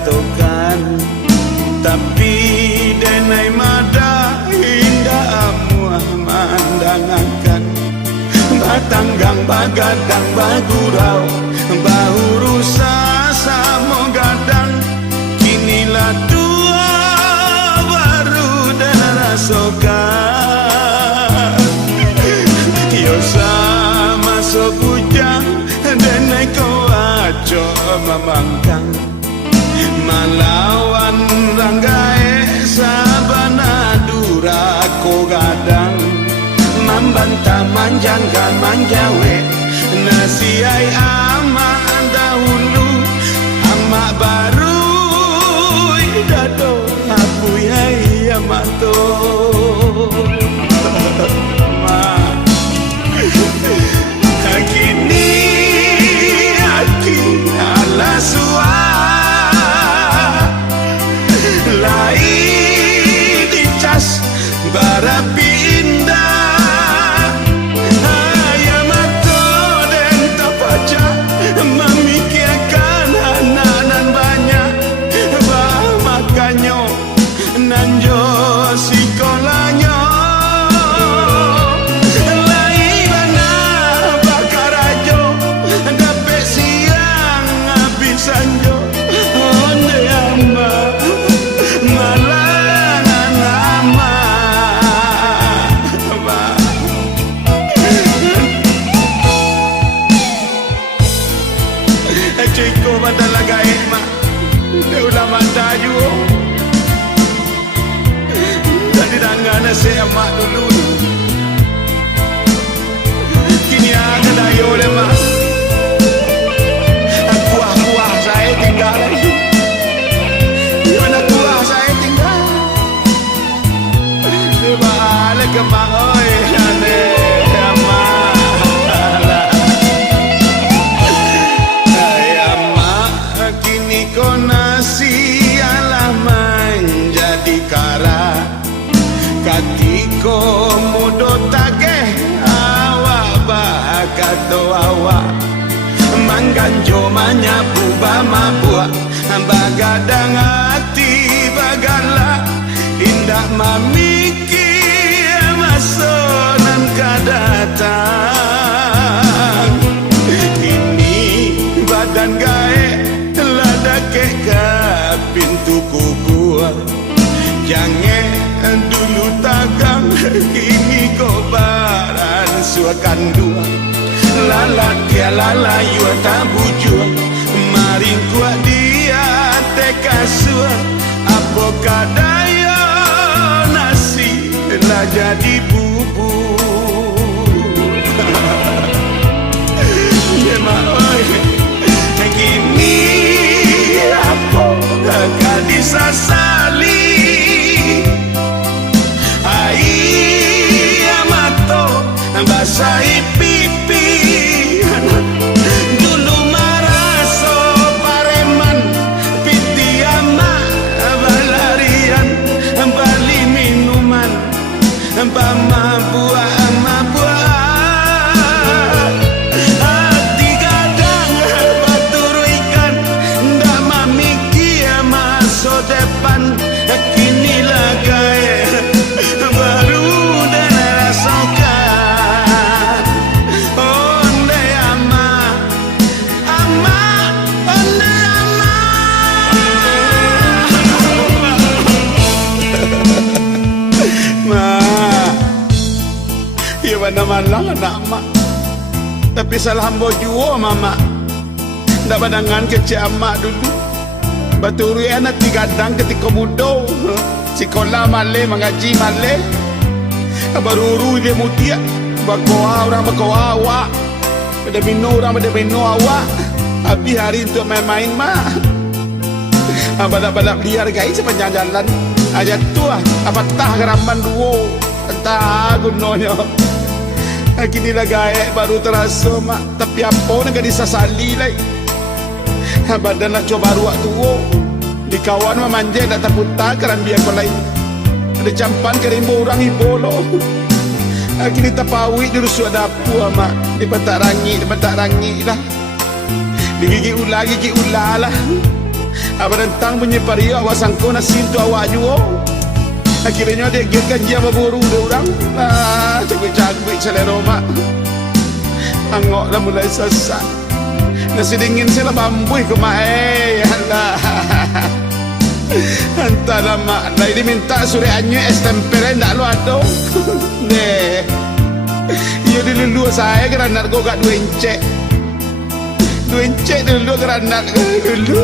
jatuhkan. Tapi denai mada indah amuah mandangakan. Batanggang bagadang bagurau, bahuru sama gadang. Kinilah tua baru dan rasokan. Yo sama sobujang denai kau aco memangkang. Malawan ranggae sabana durako gadang. Membantah manjangga manjawe nasiai amak dahulu amak baru idado apui hai amak to kini hati ala suah lai dicas barapi indah. Memikirkan anak-anak banyak, bah makanya nanjo sekolahnya. Lai mana bakar ajo, dapat siang habis sanjo. Onde amba malangan ama. Ciko badala gae mak de ulama dayu tadi dangana saya mak dulu kini ada dayu le mak kuah saya tinggal mana kuah saya tinggal de balik ke mak oi ane nasi alah menjadi kara katiko mudo tageh awak bakato awak mangganjo manyapu bamabua bagadang hati bagala indah mamikir masonan kadatang ini badan gae dake ke pintu kuku jangan dulu tagang kini kobaran suakan dua lalat dia lalayu tabuju maring kuat dia tekasua apa kadaya nasi lah jadi bubur yemak oi kini apa gak disasali ai amato basahi pipi dulu maraso pareman piti ama balarian bali minuman bama buah depan kinilah gaya baru dan rasakan onde ama onde ama ma ya mana malang anak mak tapi salah hamba jua mama ndak badangan kecil amak dulu baturi anak digadang ketika muda sekolah malai mengaji malai baru dia mutia bakoa orang bakoa awak pada minum orang pada minum awak habis hari untuk main-main mah balap-balap liar guys sepanjang jalan aja tu apa tah geramban duo entah gunanya kini lah gaek baru terasa mak tapi apa nak disasali lagi badan nak coba ruak tua di kawan memanja nak taputa keran biar kau lain ada campan kerimbo orang ibolo kini tapawi di rusuk dapur mak di petak rangi lah di gigi ular lah Apa tentang punya pario awasan ko na sinto awak juo. Akhirnya dia giatkan dia berburu dia orang. Cagui-cagui selera mak. Angok dah mulai sesak. Nasi dingin sila bambui ke mak alah. Hantar lah mak. Dah diminta suri anyu es tempere ndak lu ada. Deh. Ia dulu saya kerana kau kat dua encik. Dua encik dulu kerana dulu.